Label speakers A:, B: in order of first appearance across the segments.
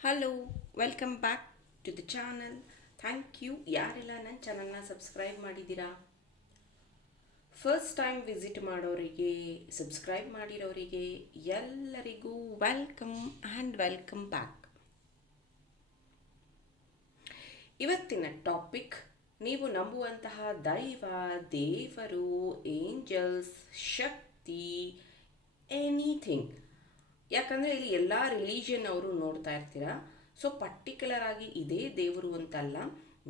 A: Hello welcome back to the channel thank you ಯಾರೆಲ್ಲ ನನ್ನ ಚಾನಲ್ನ ಸಬ್ಸ್ಕ್ರೈಬ್ ಮಾಡಿದ್ದೀರಾ? ಫಸ್ಟ್ ಟೈಮ್ ವಿಸಿಟ್ ಮಾಡೋರಿಗೆ ಸಬ್ಸ್ಕ್ರೈಬ್ ಮಾಡಿರೋರಿಗೆ ಎಲ್ಲರಿಗೂ ವೆಲ್ಕಮ್ ಆ್ಯಂಡ್ ವೆಲ್ಕಮ್ ಬ್ಯಾಕ್ ಇವತ್ತಿನ ಟಾಪಿಕ್ ನೀವು ನಂಬುವಂತಹ ದೈವ, ದೇವರು ಏಂಜಲ್ಸ್ ಶಕ್ತಿ ಎನಿಥಿಂಗ್ ಯಾಕಂದರೆ ಇಲ್ಲಿ ಎಲ್ಲ ರಿಲಿಜಿಯನ್ ಅವರು ನೋಡ್ತಾ ಇರ್ತೀರಾ? ಸೊ ಪರ್ಟಿಕ್ಯುಲರ್ ಆಗಿ ಇದೇ ದೇವರು ಅಂತಲ್ಲ,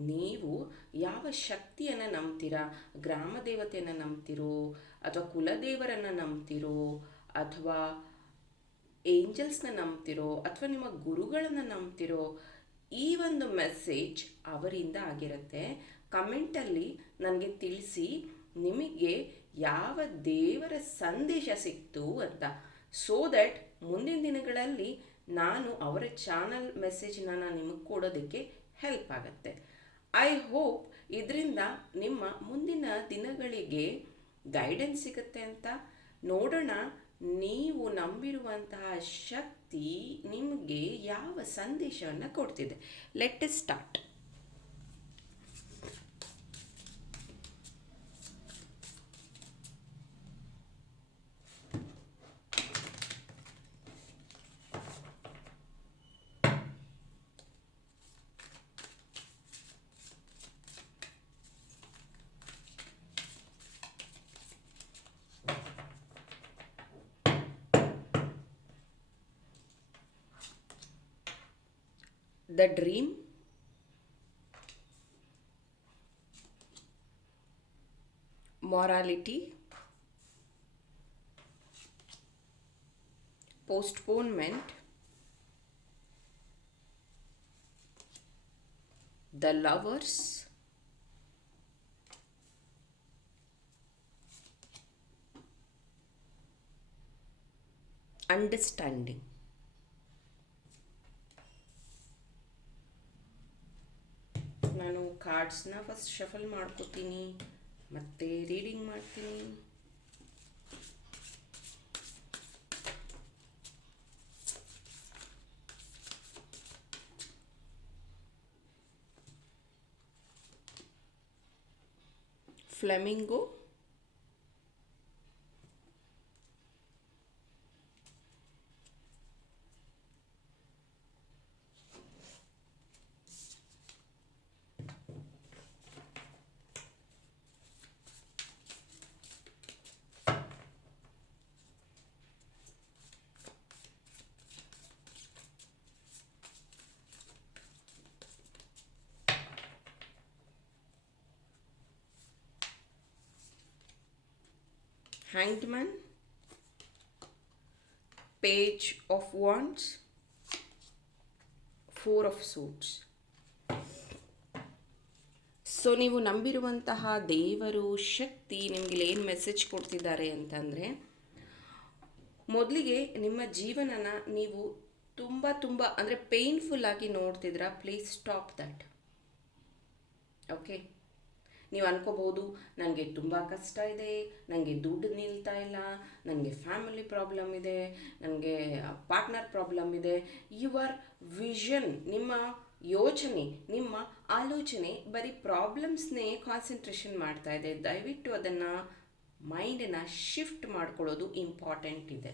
A: ನೀವು ಯಾವ ಶಕ್ತಿಯನ್ನು ನಂಬ್ತೀರಾ? ಗ್ರಾಮ ದೇವತೆಯನ್ನು ನಂಬ್ತಿರೋ, ಅಥವಾ ಕುಲದೇವರನ್ನು ನಂಬ್ತಿರೋ, ಅಥವಾ ಏಂಜಲ್ಸ್ನ ನಂಬ್ತಿರೋ, ಅಥವಾ ನಿಮ್ಮ ಗುರುಗಳನ್ನು ನಂಬ್ತಿರೋ, ಈ ಒಂದು ಮೆಸೇಜ್ ಅವರಿಂದ ಆಗಿರುತ್ತೆ. ಕಮೆಂಟಲ್ಲಿ ನನಗೆ ತಿಳಿಸಿ ನಿಮಗೆ ಯಾವ ದೇವರ ಸಂದೇಶ ಸಿಕ್ತು ಅಂತ. ಸೋ ದ್ಯಾಟ್ ಮುಂದಿನ ದಿನಗಳಲ್ಲಿ ನಾನು ಅವರ ಚಾನಲ್ ಮೆಸೇಜ್ನ ನಾನು ನಿಮಗೆ ಕೊಡೋದಕ್ಕೆ ಹೆಲ್ಪ್ ಆಗುತ್ತೆ. ಐ ಹೋಪ್ ಇದರಿಂದ ನಿಮ್ಮ ಮುಂದಿನ ದಿನಗಳಿಗೆ ಗೈಡೆನ್ಸ್ ಸಿಗುತ್ತೆ ಅಂತ. ನೋಡೋಣ, ನೀವು ನಂಬಿರುವಂತಹ ಶಕ್ತಿ ನಿಮಗೆ ಯಾವ ಸಂದೇಶವನ್ನು ಕೊಡ್ತಿದೆ. Let start the dream? Morality? Postponement? The lovers? Understanding ಕಾರ್ಡ್ಸ್ನ ಫಸ್ಟ್ ಶಫಲ್ ಮಾಡ್ಕೋತೀನಿ ಮತ್ತೆ ರೀಡಿಂಗ್ ಮಾಡ್ತೀನಿ. Flamingo hanged man. Page of wands. Four of swords. So ನೀವು ನಂಬಿರುವಂತಹ ದೇವರು ಶಕ್ತಿ ನಿಮಗೆ ಏನು ಮೆಸೇಜ್ ಕೊಡ್ತಿದ್ದಾರೆ ಅಂತಂದರೆ ಮೊದಲಿಗೆ ನಿಮ್ಮ ಜೀವನನ ನೀವು ತುಂಬ ತುಂಬ ಅಂದರೆ ಪೇಯ್ನ್ಫುಲ್ಲಾಗಿ ನೋಡ್ತಿದ್ರ ಪ್ಲೀಸ್ ಸ್ಟಾಪ್ ದಟ್ ಓಕೆ ನೀವು ಅನ್ಕೋಬಹುದು ನನಗೆ ತುಂಬ ಕಷ್ಟ ಇದೆ ನನಗೆ ದುಡ್ಡು ನಿಲ್ತಾ ಇಲ್ಲ ನನಗೆ ಫ್ಯಾಮಿಲಿ ಪ್ರಾಬ್ಲಮ್ ಇದೆ ನನಗೆ ಪಾರ್ಟ್ನರ್ ಪ್ರಾಬ್ಲಮ್ ಇದೆ. ಯುವರ್ ವಿಷನ್ ನಿಮ್ಮ ಯೋಚನೆ, ನಿಮ್ಮ ಆಲೋಚನೆ ಬರೀ ಪ್ರಾಬ್ಲಮ್ಸ್ನೇ ಕಾನ್ಸಂಟ್ರೇಷನ್ ಮಾಡ್ತಾ ಇದೆ. ದಯವಿಟ್ಟು ಅದನ್ನು ಮೈಂಡನ್ನು ಶಿಫ್ಟ್ ಮಾಡ್ಕೊಳ್ಳೋದು ಇಂಪಾರ್ಟೆಂಟ್ ಇದೆ.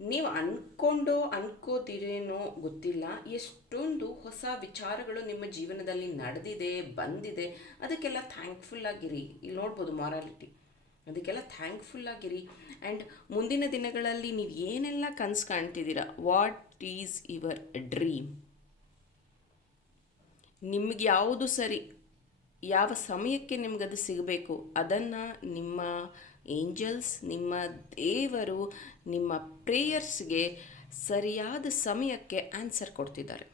A: ನೀವು ಅನ್ಕೊಂಡೋ ಅನ್ಕೋತಿರೇನೋ ಗೊತ್ತಿಲ್ಲ. ಎಷ್ಟೊಂದು ಹೊಸ ವಿಚಾರಗಳು ನಿಮ್ಮ ಜೀವನದಲ್ಲಿ ನಡೆದಿದೆ, ಬಂದಿದೆ. ಅದಕ್ಕೆಲ್ಲ ಥ್ಯಾಂಕ್ಫುಲ್ ಆಗಿರಿ. ಇಲ್ಲಿ ನೋಡ್ಬೋದು ಮಾರಾಲಿಟಿ ಅದಕ್ಕೆಲ್ಲ ಥ್ಯಾಂಕ್ಫುಲ್ ಆಗಿರಿ. ಆ್ಯಂಡ್ ಮುಂದಿನ ದಿನಗಳಲ್ಲಿ ನೀವು ಏನೆಲ್ಲ ಕನಸು ಕಾಣ್ತಿದ್ದೀರಾ? ವಾಟ್ ಈಸ್ ಯುವರ್ ಡ್ರೀಮ್ ನಿಮಗೆ ಯಾವುದು ಸರಿ? ಯಾವ ಸಮಯಕ್ಕೆ ನಿಮಗದು ಸಿಗಬೇಕು? ಅದನ್ನು ನಿಮ್ಮ ಏಂಜಲ್ಸ್, ನಿಮ್ಮ ದೇವರು ನಿಮ್ಮ ಪ್ರೇಯರ್ಸ್ಗೆ ಸರಿಯಾದ ಸಮಯಕ್ಕೆ ಆನ್ಸರ್ ಕೊಡ್ತಿದ್ದಾರೆ.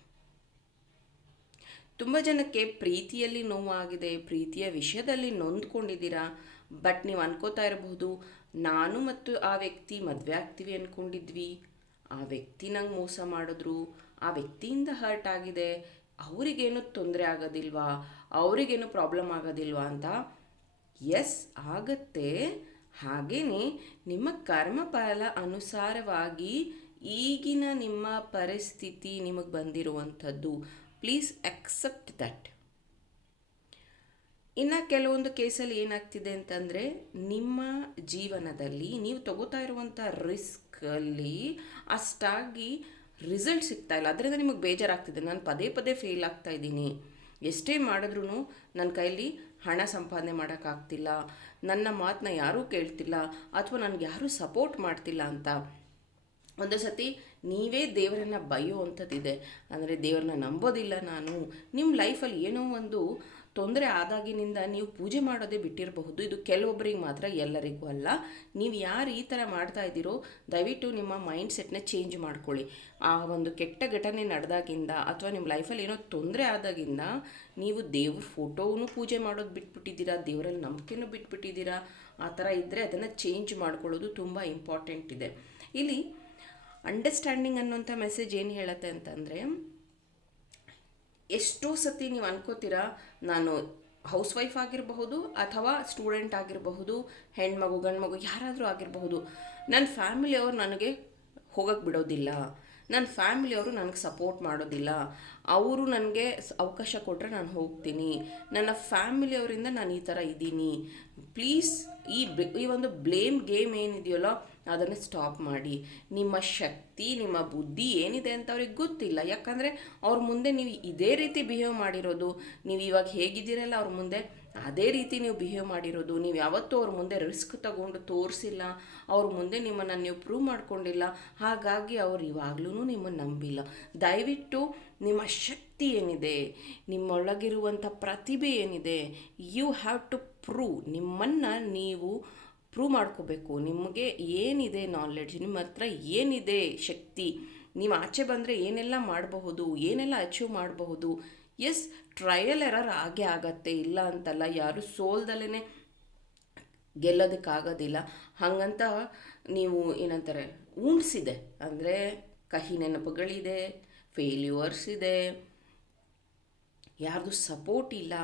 A: ತುಂಬ ಜನಕ್ಕೆ ಪ್ರೀತಿಯಲ್ಲಿ ನೋವಾಗಿದೆ, ಪ್ರೀತಿಯ ವಿಷಯದಲ್ಲಿ ನೊಂದ್ಕೊಂಡಿದ್ದೀರಾ? ಬಟ್ ನೀವು ಅನ್ಕೋತಾ ಇರಬಹುದು, ನಾನು ಮತ್ತು ಆ ವ್ಯಕ್ತಿ ಮದುವೆ ಆಗ್ತೀವಿ ಅಂದ್ಕೊಂಡಿದ್ವಿ ಆ ವ್ಯಕ್ತಿ ನಂಗೆ ಮೋಸ ಮಾಡಿದ್ರು, ಆ ವ್ಯಕ್ತಿಯಿಂದ ಹರ್ಟ್ ಆಗಿದೆ, ಅವರಿಗೇನು ತೊಂದರೆ ಆಗೋದಿಲ್ವಾ, ಅವರಿಗೇನು ಪ್ರಾಬ್ಲಮ್ ಆಗೋದಿಲ್ವಾ ಅಂತ? ಎಸ್ ಆಗತ್ತೆ. ಹಾಗೆಯೇ ನಿಮ್ಮ ಕರ್ಮಫಲ ಅನುಸಾರವಾಗಿ ಈಗಿನ ನಿಮ್ಮ ಪರಿಸ್ಥಿತಿ ನಿಮಗೆ ಬಂದಿರುವಂಥದ್ದು. ಪ್ಲೀಸ್ ಅಕ್ಸೆಪ್ಟ್ ದಟ್ ಇನ್ನು ಕೆಲವೊಂದು ಕೇಸಲ್ಲಿ ಏನಾಗ್ತಿದೆ ಅಂತಂದರೆ, ನಿಮ್ಮ ಜೀವನದಲ್ಲಿ ನೀವು ತಗೋತಾ ಇರುವಂಥ ರಿಸ್ಕಲ್ಲಿ ಅಷ್ಟಾಗಿ ರಿಸಲ್ಟ್ ಸಿಗ್ತಾ ಇಲ್ಲ. ಅದರಿಂದ ನಿಮಗೆ ಬೇಜಾರಾಗ್ತಿದೆ. ನಾನು ಪದೇ ಪದೇ ಫೇಲ್ ಆಗ್ತಾ ಇದ್ದೀನಿ. ಎಷ್ಟೇ ಮಾಡಿದ್ರೂ ನನ್ನ ಕೈಲಿ ಹಣ ಸಂಪಾದನೆ ಮಾಡೋಕ್ಕಾಗ್ತಿಲ್ಲ. ನನ್ನ ಮಾತನ್ನ ಯಾರೂ ಕೇಳ್ತಿಲ್ಲ ಅಥವಾ ನನಗೆ ಯಾರೂ ಸಪೋರ್ಟ್ ಮಾಡ್ತಿಲ್ಲ ಅಂತ. ಒಂದು ಸತಿ ನೀವೇ ದೇವರನ್ನು ಬೈಯುವಂಥದ್ದಿದೆ ಅಂದರೆ ದೇವರನ್ನ ನಂಬೋದಿಲ್ಲ ನಾನು. ನಿಮ್ಮ ಲೈಫಲ್ಲಿ ಏನೋ ಒಂದು ತೊಂದರೆ ಆದಾಗಿನಿಂದ ನೀವು ಪೂಜೆ ಮಾಡೋದೇ ಬಿಟ್ಟಿರಬಹುದು. ಇದು ಕೆಲವೊಬ್ಬರಿಗೆ ಮಾತ್ರ, ಎಲ್ಲರಿಗೂ ಅಲ್ಲ. ನೀವು ಯಾರು ಈ ಥರ ಮಾಡ್ತಾ ಇದ್ದೀರೋ, ದಯವಿಟ್ಟು ನಿಮ್ಮ ಮೈಂಡ್ ಸೆಟ್ನ ಚೇಂಜ್ ಮಾಡ್ಕೊಳ್ಳಿ. ಆ ಒಂದು ಕೆಟ್ಟ ಘಟನೆ ನಡೆದಾಗಿಂದ ಅಥವಾ ನಿಮ್ಮ ಲೈಫಲ್ಲಿ ಏನೋ ತೊಂದರೆ ಆದಾಗಿಂದ ನೀವು ದೇವ್ರ ಫೋಟೋವನ್ನು ಪೂಜೆ ಮಾಡೋದು ಬಿಟ್ಬಿಟ್ಟಿದ್ದೀರಾ, ದೇವರಲ್ಲಿ ನಂಬಿಕೆನೂ ಬಿಟ್ಬಿಟ್ಟಿದ್ದೀರಾ, ಆ ಥರ ಇದ್ದರೆ ಅದನ್ನು ಚೇಂಜ್ ಮಾಡ್ಕೊಳ್ಳೋದು ತುಂಬ ಇಂಪಾರ್ಟೆಂಟ್ ಇದೆ. ಇಲ್ಲಿ ಅಂಡರ್ಸ್ಟ್ಯಾಂಡಿಂಗ್ ಅನ್ನೋಂಥ ಮೆಸೇಜ್ ಏನು ಹೇಳುತ್ತೆ ಅಂತಂದರೆ, ಎಷ್ಟೋ ಸತಿ ನೀವು ಅನ್ಕೋತೀರಾ ನಾನು ಹೌಸ್ ವೈಫ್ ಆಗಿರಬಹುದು ಅಥವಾ ಸ್ಟೂಡೆಂಟ್ ಆಗಿರಬಹುದು, ಹೆಣ್ಮಗು ಗಂಡು ಮಗು ಯಾರಾದರೂ ಆಗಿರಬಹುದು ನನ್ನ ಫ್ಯಾಮಿಲಿಯವರು ನನಗೆ ಹೋಗಕ್ಕೆ ಬಿಡೋದಿಲ್ಲ. ನನ್ನ ಫ್ಯಾಮಿಲಿಯವರು ನನಗೆ ಸಪೋರ್ಟ್ ಮಾಡೋದಿಲ್ಲ. ಅವರು ನನಗೆ ಅವಕಾಶ ಕೊಟ್ಟರೆ ನಾನು ಹೋಗ್ತೀನಿ. ನನ್ನ ಫ್ಯಾಮಿಲಿಯವರಿಂದ ನಾನು ಈ ಥರ ಇದ್ದೀನಿ. ಪ್ಲೀಸ್ ಈ ಈ ಒಂದು ಬ್ಲೇಮ್ ಗೇಮ್ ಏನಿದೆಯಲ್ಲ ಅದನ್ನು ಸ್ಟಾಪ್ ಮಾಡಿ. ನಿಮ್ಮ ಶಕ್ತಿ, ನಿಮ್ಮ ಬುದ್ಧಿ ಏನಿದೆ ಅಂತ ಅವ್ರಿಗೆ ಗೊತ್ತಿಲ್ಲ. ಯಾಕಂದರೆ ಅವ್ರ ಮುಂದೆ ನೀವು ಇದೇ ರೀತಿ ಬಿಹೇವ್ ಮಾಡಿರೋದು, ನೀವು ಇವಾಗ ಹೇಗಿದ್ದೀರಲ್ಲ ಅವ್ರ ಮುಂದೆ, ಅದೇ ರೀತಿ ನೀವು ಬಿಹೇವ್ ಮಾಡಿರೋದು. ನೀವು ಯಾವತ್ತೂ ಅವ್ರ ಮುಂದೆ ರಿಸ್ಕ್ ತಗೊಂಡು ತೋರಿಸಿಲ್ಲ. ಅವ್ರ ಮುಂದೆ ನಿಮ್ಮನ್ನು ನೀವು ಪ್ರೂವ್ ಮಾಡ್ಕೊಂಡಿಲ್ಲ. ಹಾಗಾಗಿ ಅವ್ರು ಇವಾಗಲೂ ನಿಮ್ಮನ್ನು ನಂಬಿಲ್ಲ. ದಯವಿಟ್ಟು ನಿಮ್ಮ ಶಕ್ತಿ ಏನಿದೆ, ನಿಮ್ಮೊಳಗಿರುವಂಥ ಪ್ರತಿಭೆ ಏನಿದೆ ಯು ಹ್ಯಾವ್ ಟು ಪ್ರೂವ್ ನಿಮ್ಮನ್ನು ನೀವು ಪ್ರೂವ್ ಮಾಡ್ಕೋಬೇಕು. ನಿಮಗೆ ಏನಿದೆ ನಾಲೆಡ್ಜ್ ನಿಮ್ಮ ಹತ್ರ ಏನಿದೆ ಶಕ್ತಿ, ನೀವು ಆಚೆ ಬಂದರೆ ಏನೆಲ್ಲ ಮಾಡಬಹುದು, ಏನೆಲ್ಲ ಅಚೀವ್ ಮಾಡಬಹುದು ಎಸ್ ಟ್ರಯಲ್ ಎರರ್ ಆಗೇ ಆಗತ್ತೆ, ಇಲ್ಲ ಅಂತಲ್ಲ, ಯಾರು ಸೋಲ್ದಲ್ಲೇ ಗೆಲ್ಲೋದಕ್ಕಾಗೋದಿಲ್ಲ ಹಾಗಂತ ನೀವು ಏನಂತಾರೆ ಉಣ್ಸಿದೆ ಅಂದರೆ ಕಹಿ ನೆನಪುಗಳಿದೆ ಫೇಲ್ಯೂವರ್ಸ್ ಇದೆ, ಯಾರ್ದು ಸಪೋರ್ಟ್ ಇಲ್ಲ.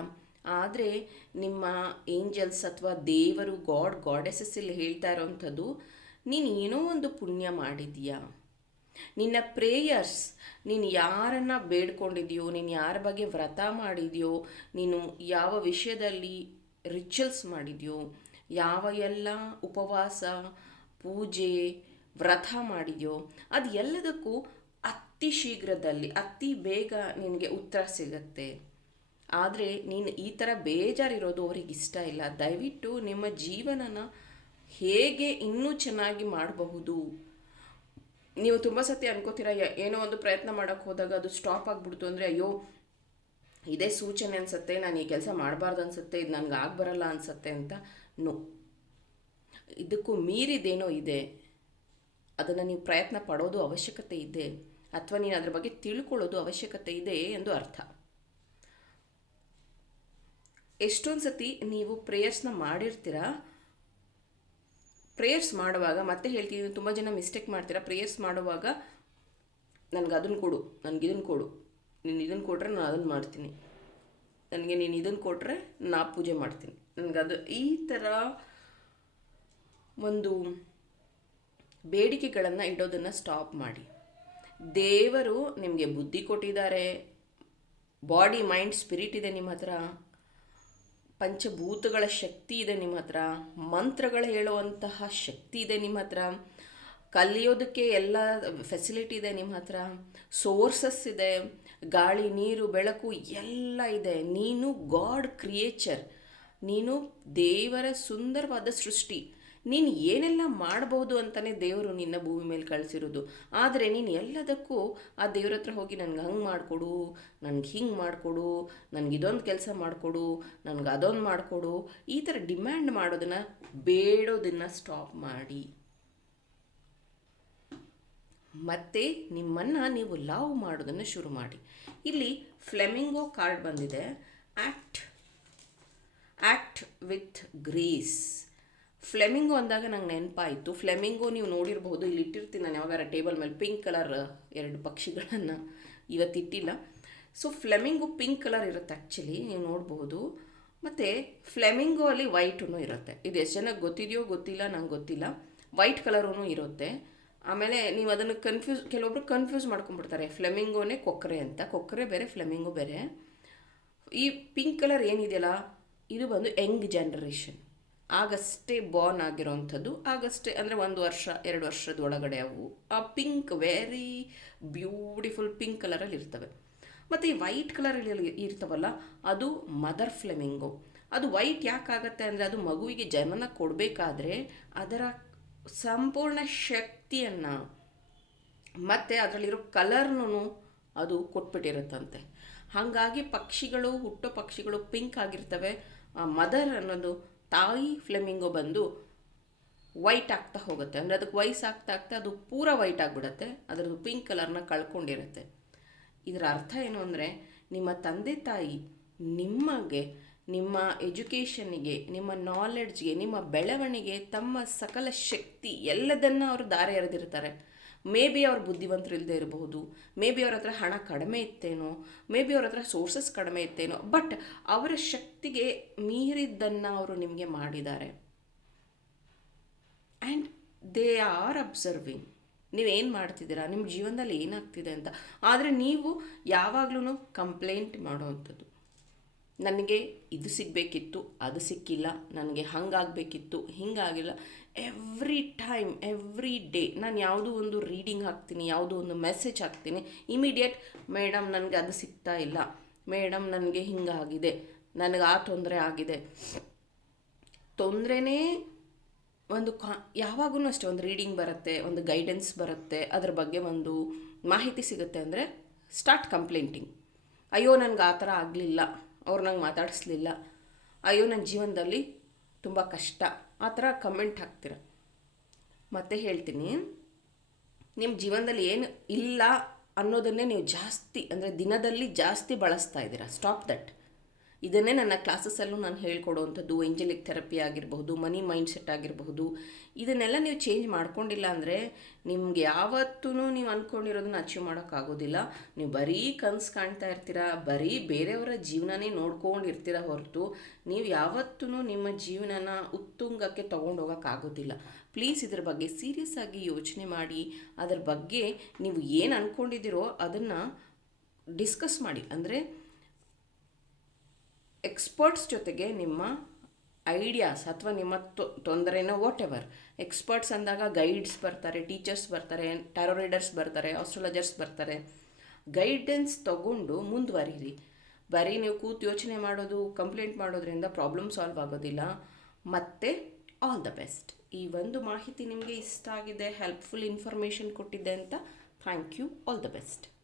A: ಆದರೆ ನಿಮ್ಮ ಏಂಜಲ್ಸ್ ಅಥವಾ ದೇವರು, ಗಾಡ್, ಗಾಡೆಸಸ್ ಇಲ್ಲಿ ಹೇಳ್ತಾ ಇರೋವಂಥದ್ದು ನೀನು ಏನೋ ಒಂದು ಪುಣ್ಯ ಮಾಡಿದೀಯಾ ನಿನ್ನ ಪ್ರೇಯರ್ಸ್ ನೀನು ಯಾರನ್ನು ಬೇಡ್ಕೊಂಡಿದೆಯೋ, ನೀನು ಯಾರ ಬಗ್ಗೆ ವ್ರತ ಮಾಡಿದೆಯೋ, ನೀನು ಯಾವ ವಿಷಯದಲ್ಲಿ ರಿಚುವಲ್ಸ್ ಮಾಡಿದೆಯೋ, ಯಾವ ಎಲ್ಲ ಉಪವಾಸ, ಪೂಜೆ, ವ್ರತ ಮಾಡಿದೆಯೋ, ಅದು ಎಲ್ಲದಕ್ಕೂ ಅತಿ ಶೀಘ್ರದಲ್ಲಿ, ಅತಿ ಬೇಗ ನಿನಗೆ ಉತ್ತರ ಸಿಗತ್ತೆ. ಆದರೆ ನೀನು ಈ ಥರ ಬೇಜಾರಿರೋದು ಅವ್ರಿಗೆ ಇಷ್ಟ ಇಲ್ಲ. ದಯವಿಟ್ಟು ನಿಮ್ಮ ಜೀವನನ ಹೇಗೆ ಇನ್ನೂ ಚೆನ್ನಾಗಿ ಮಾಡಬಹುದು? ನೀವು ತುಂಬ ಸತಿ ಅನ್ಕೋತೀರ ಏನೋ ಒಂದು ಪ್ರಯತ್ನ ಮಾಡೋಕ್ಕೆ ಹೋದಾಗ ಅದು ಸ್ಟಾಪ್ ಆಗಿಬಿಡ್ತು ಅಂದರೆ, ಅಯ್ಯೋ, ಇದೇ ಸೂಚನೆ ಅನಿಸುತ್ತೆ, ನಾನು ಈ ಕೆಲಸ ಮಾಡಬಾರ್ದು ಅನಿಸುತ್ತೆ, ಇದು ನನಗೆ ಆಗಬರಲ್ಲ ಅನಿಸುತ್ತೆ ಅಂತ? ನೋ. ಇದಕ್ಕೂ ಮೀರಿದೇನೋ ಇದೆ. ಅದನ್ನು ನೀವು ಪ್ರಯತ್ನ ಪಡೋದು ಅವಶ್ಯಕತೆ ಇದೆ. ಅಥವಾ ನೀನು ಅದ್ರ ಬಗ್ಗೆ ತಿಳ್ಕೊಳ್ಳೋದು ಅವಶ್ಯಕತೆ ಇದೆ ಎಂದು ಅರ್ಥ. ಎಷ್ಟೊಂದು ಸತಿ ನೀವು ಪ್ರೇಯರ್ಸ್ನ ಮಾಡಿರ್ತೀರಾ? ಪ್ರೇಯರ್ಸ್ ಮಾಡುವಾಗ, ಮತ್ತೆ ಹೇಳ್ತೀನಿ ತುಂಬ ಜನ ಮಿಸ್ಟೇಕ್ ಮಾಡ್ತೀರಾ? ಪ್ರೇಯರ್ಸ್ ಮಾಡುವಾಗ ನನಗೆ ಅದನ್ನು ಕೊಡು, ನನಗೆ ಇದನ್ನು ಕೊಡು. ನೀನು ಇದನ್ನು ಕೊಟ್ಟರೆ ನಾನು ಅದನ್ನು ಮಾಡ್ತೀನಿ. ನನಗೆ ನೀನು ಇದನ್ನು ಕೊಟ್ಟರೆ ನಾ ಪೂಜೆ ಮಾಡ್ತೀನಿ. ನನಗೆ ಅದು ಈ ಥರ ಒಂದು ಬೇಡಿಕೆಗಳನ್ನು ಇಡೋದನ್ನು ಸ್ಟಾಪ್ ಮಾಡಿ. ದೇವರು ನಿಮಗೆ ಬುದ್ಧಿ ಕೊಟ್ಟಿದ್ದಾರೆ. ಬಾಡಿ ಮೈಂಡ್ ಸ್ಪಿರಿಟ್ ಇದೆ ನಿಮ್ಮ ಹತ್ರ. ಪಂಚಭೂತಗಳ ಶಕ್ತಿ ಇದೆ ನಿಮ್ಮ ಹತ್ರ, ಮಂತ್ರಗಳು ಹೇಳುವಂತಹ ಶಕ್ತಿ ಇದೆ ನಿಮ್ಮ ಹತ್ರ, ಕಲಿಯೋದಕ್ಕೆ ಎಲ್ಲ ಫೆಸಿಲಿಟಿ ಇದೆ ನಿಮ್ಮ ಹತ್ರ ಸೋರ್ಸಸ್ ಇದೆ, ಗಾಳಿ, ನೀರು, ಬೆಳಕು ಎಲ್ಲ ಇದೆ. ನೀನು ಗಾಡ್ ಕ್ರಿಯೇಚರ್ ನೀನು ದೇವರ ಸುಂದರವಾದ ಸೃಷ್ಟಿ. ನೀನು ಏನೆಲ್ಲ ಮಾಡಬಹುದು ಅಂತಲೇ ದೇವರು ನಿನ್ನ ಭೂಮಿ ಮೇಲೆ ಕಳಿಸಿರೋದು. ಆದರೆ ನೀನು ಎಲ್ಲದಕ್ಕೂ ಆ ದೇವ್ರ ಹತ್ರ ಹೋಗಿ ನನಗೆ ಹಂಗೆ ಮಾಡಿಕೊಡು, ನನಗೆ ಹಿಂಗೆ ಮಾಡಿಕೊಡು, ನನಗೆ ಇದೊಂದು ಕೆಲಸ ಮಾಡಿಕೊಡು, ನನಗೆ ಅದೊಂದು ಮಾಡಿಕೊಡು. ಈ ಥರ ಡಿಮ್ಯಾಂಡ್ ಮಾಡೋದನ್ನು ಬೇಡೋದನ್ನು ಸ್ಟಾಪ್ ಮಾಡಿ. ಮತ್ತೆ ನಿಮ್ಮನ್ನು ನೀವು ಲವ್ ಮಾಡೋದನ್ನು ಶುರು ಮಾಡಿ. ಇಲ್ಲಿ ಫ್ಲೆಮಿಂಗೋ ಕಾರ್ಡ್ ಬಂದಿದೆ. Act act with grace. Flamingo ಅಂದಾಗ ನಂಗೆ ನೆನಪಾಯಿತು. ಫ್ಲೆಮಿಂಗೋ ನೀವು ನೋಡಿರಬಹುದು ಇಲ್ಲಿ ಇಟ್ಟಿರ್ತೀನಿ ನಾನು ಯಾವಾಗಾರ ಟೇಬಲ್ ಮೇಲೆ. ಪಿಂಕ್ ಕಲರ್ ಎರಡು ಪಕ್ಷಿಗಳನ್ನು ಇವತ್ತಿಟ್ಟಿಲ್ಲ ಸೊ ಫ್ಲೆಮಿಂಗು ಪಿಂಕ್ ಕಲರ್ ಇರುತ್ತೆ ಆ್ಯಕ್ಚುಲಿ ನೀವು ನೋಡಬಹುದು ಮತ್ತು ಫ್ಲೆಮಿಂಗೋ ಅಲ್ಲಿ ವೈಟೂ ಇರುತ್ತೆ. ಇದು ಎಷ್ಟು ಜನಕ್ಕೆ ಗೊತ್ತಿದೆಯೋ ಗೊತ್ತಿಲ್ಲ, ನಂಗೆ ಗೊತ್ತಿಲ್ಲ. ವೈಟ್ ಕಲರೂ ಇರುತ್ತೆ. ಆಮೇಲೆ ನೀವು ಅದನ್ನು ಕನ್ಫ್ಯೂಸ್ ಕೆಲವೊಬ್ರು ಕನ್ಫ್ಯೂಸ್ ಮಾಡ್ಕೊಂಡ್ಬಿಡ್ತಾರೆ. ಫ್ಲೆಮಿಂಗೋನೇ ಕೊಕ್ಕರೆ ಅಂತ. ಕೊಕ್ಕರೆ ಬೇರೆ ಫ್ಲೆಮಿಂಗು ಬೇರೆ. ಈ ಪಿಂಕ್ ಕಲರ್ ಏನಿದೆಯಲ್ಲ? ಇದು ಬಂದು ಯಂಗ್ ಜನ್ರೇಷನ್ ಆಗಷ್ಟೇ ಬಾರ್ನ್ ಆಗಿರೋವಂಥದ್ದು ಆಗಷ್ಟೇ ಅಂದರೆ ಒಂದು ವರ್ಷ, ಎರಡು ವರ್ಷದ ಒಳಗಡೆ ಅವು. ಆ ಪಿಂಕ್ ವೆರಿ ಬ್ಯೂಟಿಫುಲ್ ಪಿಂಕ್ ಕಲರಲ್ಲಿ ಇರ್ತವೆ. ಮತ್ತು ಈ ವೈಟ್ ಕಲರಲ್ಲಿ ಇರ್ತವಲ್ಲ, ಅದು ಮದರ್ ಫ್ಲೆಮಿಂಗು ಅದು ವೈಟ್ ಯಾಕಾಗತ್ತೆ ಅಂದರೆ ಅದು ಮಗುವಿಗೆ ಜನನ ಕೊಡಬೇಕಾದ್ರೆ ಅದರ ಸಂಪೂರ್ಣ ಶಕ್ತಿಯನ್ನು ಮತ್ತು ಅದರಲ್ಲಿರೋ ಕಲರ್ನೂ ಅದು ಕೊಟ್ಬಿಟ್ಟಿರುತ್ತಂತೆ. ಹಾಗಾಗಿ ಪಕ್ಷಿಗಳು, ಹುಟ್ಟೋ ಪಕ್ಷಿಗಳು ಪಿಂಕ್ ಆಗಿರ್ತವೆ. ಆ ಮದರ್ ಅನ್ನೋದು ತಾಯಿ ಫ್ಲೆಮಿಂಗೋ ಬಂದು ವೈಟ್ ಆಗ್ತಾ ಹೋಗುತ್ತೆ. ಅಂದರೆ ಅದಕ್ಕೆ ವಯಸ್ಸಾಗ್ತಾ ಆಗ್ತಾ ಅದು ಪೂರ ವೈಟ್ ಆಗಿಬಿಡುತ್ತೆ. ಅದರದ್ದು ಪಿಂಕ್ ಕಲರ್ನ ಕಳ್ಕೊಂಡಿರುತ್ತೆ. ಇದರ ಅರ್ಥ ಏನು ಅಂದರೆ ನಿಮ್ಮ ತಂದೆ ತಾಯಿ ನಿಮಗೆ ನಿಮ್ಮ ಎಜುಕೇಷನ್ಗೆ ನಿಮ್ಮ ನಾಲೆಡ್ಜ್ಗೆ ನಿಮ್ಮ ಬೆಳವಣಿಗೆ, ತಮ್ಮ ಸಕಲ ಶಕ್ತಿ ಎಲ್ಲದನ್ನು ಅವರು ದಾರಿ ಎರೆದಿರ್ತಾರೆ ಮೇ ಬಿ ಅವ್ರು ಬುದ್ಧಿವಂತರು ಇಲ್ಲದೆ ಇರಬಹುದು. ಮೇ ಬಿ ಅವ್ರ ಹತ್ರ ಹಣ ಕಡಿಮೆ ಇತ್ತೇನೋ ಮೇ ಬಿ ಅವ್ರ ಹತ್ರ ಸೋರ್ಸಸ್ ಕಡಿಮೆ ಇತ್ತೇನೋ ಬಟ್ ಅವರ ಶಕ್ತಿಗೆ ಮೀರಿದ್ದನ್ನು ಅವರು ನಿಮಗೆ ಮಾಡಿದ್ದಾರೆ. ಆ್ಯಂಡ್ ದೇ ಆರ್ ಅಬ್ಸರ್ವಿಂಗ್ ನೀವೇನು ಮಾಡ್ತಿದ್ದೀರಾ? ನಿಮ್ಮ ಜೀವನದಲ್ಲಿ ಏನಾಗ್ತಿದೆ ಅಂತ. ಆದರೆ ನೀವು ಯಾವಾಗಲೂ ಕಂಪ್ಲೇಂಟ್ ಮಾಡೋವಂಥದ್ದು ನನಗೆ ಇದು ಸಿಗಬೇಕಿತ್ತು, ಅದು ಸಿಕ್ಕಿಲ್ಲ, ನನಗೆ ಹಂಗಾಗಬೇಕಿತ್ತು, ಹಿಂಗಾಗಿಲ್ಲ. ಎವ್ರಿ ಟೈಮ್ ಎವ್ರಿ ಡೇ ನಾನು ಯಾವುದೋ ಒಂದು ರೀಡಿಂಗ್ ಹಾಕ್ತೀನಿ, ಯಾವುದೋ ಒಂದು ಮೆಸೇಜ್ ಹಾಕ್ತೀನಿ. ಇಮಿಡಿಯೇಟ್ ಮೇಡಮ್ ನನಗೆ ಅದು ಸಿಗ್ತಾ ಇಲ್ಲ. ಮೇಡಮ್ ನನಗೆ ಹಿಂಗಾಗಿದೆ. ನನಗೆ ಆ ತೊಂದರೆ ಆಗಿದೆ. ತೊಂದರೆನೇ ಒಂದು ಕಾ ಯಾವಾಗೂ ಅಷ್ಟೇ ಒಂದು ರೀಡಿಂಗ್ ಬರುತ್ತೆ, ಒಂದು ಗೈಡೆನ್ಸ್ ಬರುತ್ತೆ, ಅದ್ರ ಬಗ್ಗೆ ಒಂದು ಮಾಹಿತಿ ಸಿಗುತ್ತೆ ಅಂದರೆ ಸ್ಟಾರ್ಟ್ ಕಂಪ್ಲೇಂಟಿಂಗ್ ಅಯ್ಯೋ, ನನಗೆ ಆ ಥರ ಆಗಲಿಲ್ಲ. ಅವ್ರು ನಂಗೆ ಮಾತಾಡಿಸ್ಲಿಲ್ಲ. ಅಯ್ಯೋ ನನ್ನ ಜೀವನದಲ್ಲಿ ತುಂಬ ಕಷ್ಟ. ಆ ಥರ ಕಮೆಂಟ್ ಹಾಕ್ತೀರ. ಮತ್ತೆ ಹೇಳ್ತೀನಿ ನಿಮ್ಮ ಜೀವನದಲ್ಲಿ ಏನು ಇಲ್ಲ ಅನ್ನೋದನ್ನೇ ನೀವು ಜಾಸ್ತಿ, ಅಂದರೆ ದಿನದಲ್ಲಿ ಜಾಸ್ತಿ ಬಳಸ್ತಾ ಇದ್ದೀರಾ. ಸ್ಟಾಪ್ ದಟ್ ಇದನ್ನೇ ನನ್ನ ಕ್ಲಾಸಸ್ಸಲ್ಲೂ ನಾನು ಹೇಳ್ಕೊಡೋವಂಥದ್ದು ಎಂಜಲಿಕ್ ಥೆರಪಿ ಆಗಿರಬಹುದು ಮನಿ ಮೈಂಡ್ ಸೆಟ್ ಆಗಿರಬಹುದು. ಇದನ್ನೆಲ್ಲ ನೀವು ಚೇಂಜ್ ಮಾಡ್ಕೊಂಡಿಲ್ಲ ಅಂದರೆ ನಿಮ್ಗೆ ಯಾವತ್ತೂ ನೀವು ಅಂದ್ಕೊಂಡಿರೋದನ್ನ ಅಚೀವ್ ಮಾಡೋಕ್ಕಾಗೋದಿಲ್ಲ. ನೀವು ಬರೀ ಕನಸು ಕಾಣ್ತಾ ಇರ್ತೀರ, ಬರೀ ಬೇರೆಯವರ ಜೀವನನೇ ನೋಡ್ಕೊಂಡಿರ್ತೀರ ಹೊರತು ನೀವು ಯಾವತ್ತೂ ನಿಮ್ಮ ಜೀವನನ ಉತ್ತುಂಗಕ್ಕೆ ತೊಗೊಂಡು ಹೋಗೋಕ್ಕಾಗೋದಿಲ್ಲ ಪ್ಲೀಸ್ ಇದ್ರ ಬಗ್ಗೆ ಸೀರಿಯಸ್ ಆಗಿ ಯೋಚನೆ ಮಾಡಿ, ಅದರ ಬಗ್ಗೆ ನೀವು ಏನು ಅಂದ್ಕೊಂಡಿದ್ದೀರೋ ಅದನ್ನು ಡಿಸ್ಕಸ್ ಮಾಡಿ. ಅಂದರೆ ಎಕ್ಸ್ಪರ್ಟ್ಸ್ ಜೊತೆಗೆ ನಿಮ್ಮ ಐಡಿಯಾಸ್ ಅಥವಾ ನಿಮ್ಮ ತೊಂದರೆನೋ ವಾಟ್ ಎವರ್ ಎಕ್ಸ್ಪರ್ಟ್ಸ್ ಅಂದಾಗ ಗೈಡ್ಸ್ ಬರ್ತಾರೆ ಟೀಚರ್ಸ್ ಬರ್ತಾರೆ ಟ್ಯಾರೋ ಬರ್ತಾರೆ ಆಸ್ಟ್ರಾಲಜರ್ಸ್ ಬರ್ತಾರೆ. ಗೈಡೆನ್ಸ್ ತಗೊಂಡು ಮುಂದುವರಿರಿ. ಬರೀ ನೀವು ಕೂತು ಯೋಚನೆ ಮಾಡೋದು ಕಂಪ್ಲೇಂಟ್ ಮಾಡೋದ್ರಿಂದ ಪ್ರಾಬ್ಲಮ್ ಸಾಲ್ವ್ ಆಗೋದಿಲ್ಲ. ಮತ್ತು ಆಲ್ ದ ಬೆಸ್ಟ್ ಈ ಒಂದು ಮಾಹಿತಿ ನಿಮಗೆ ಇಷ್ಟ ಆಗಿದೆ ಹೆಲ್ಪ್ಫುಲ್ ಇನ್ಫಾರ್ಮೇಷನ್ ಕೊಟ್ಟಿದ್ದೆ ಅಂತ thank you all the best